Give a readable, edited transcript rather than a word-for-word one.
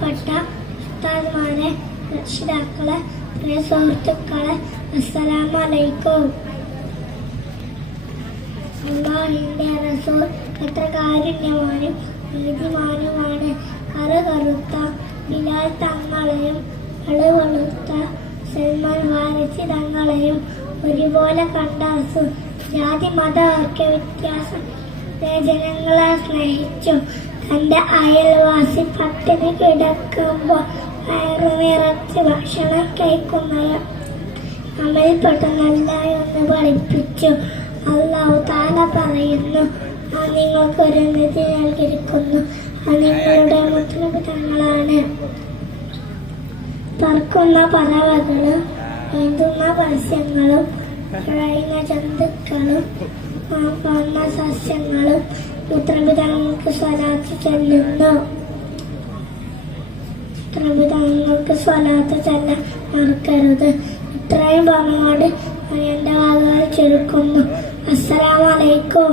ബഹുമാനപ്പെട്ട ഉസ്താദ്മാരെ, രക്ഷിതാക്കളെ, പ്രിയ സുഹൃത്തുക്കളെ, അസ്സലാമു അലൈക്കും. അല്ലാഹുവിന്റെ റസൂൽ എത്ര കാരുണ്യവാനും നീതിമാനുമാണ്. കറുകറുത്ത ബിലാൽ തങ്ങളെയും വെളുവെളുത്ത സൽമാൻ ഫാരിസി തങ്ങളെയും ഒരുപോലെ കണ്ട റസൂൽ ജാതി മത ഐക്യ വ്യത്യാസം ജനങ്ങളെ സ്നേഹിച്ചു. തന്റെ അയൽവാസി പട്ടിണി കിടക്കുമ്പോൾ വയറു നിറച്ച് ഭക്ഷണം കഴിക്കുന്നവർ നമ്മിൽപ്പെട്ട നല്ലായി ഒന്ന് പഠിപ്പിച്ചു. അല്ലാഹു തആല പറയുന്നു, നിങ്ങൾക്കൊരു നിധി നൽകിയിരിക്കുന്നു, നിങ്ങളുടെ മുത്തനബി തങ്ങളാണ്. പറക്കുന്ന പറവകളും നീന്തുന്ന മത്സ്യങ്ങളും കഴിയുന്ന ജന്തുക്കളും വന്ന സസ്യങ്ങളും മുത്തനബി തങ്ങൾക്ക് സ്വലാത്ത് ചൊല്ലുന്നു. മുത്തനബി തങ്ങൾക്ക് സ്വലാത്ത് ചൊല്ലാൻ മറക്കരുത്. ഇത്രയും പറഞ്ഞുകൊണ്ട് എന്റെ വാക്കുകൾ ചുരുക്കുന്നു. അസ്സലാമു അലൈക്കും.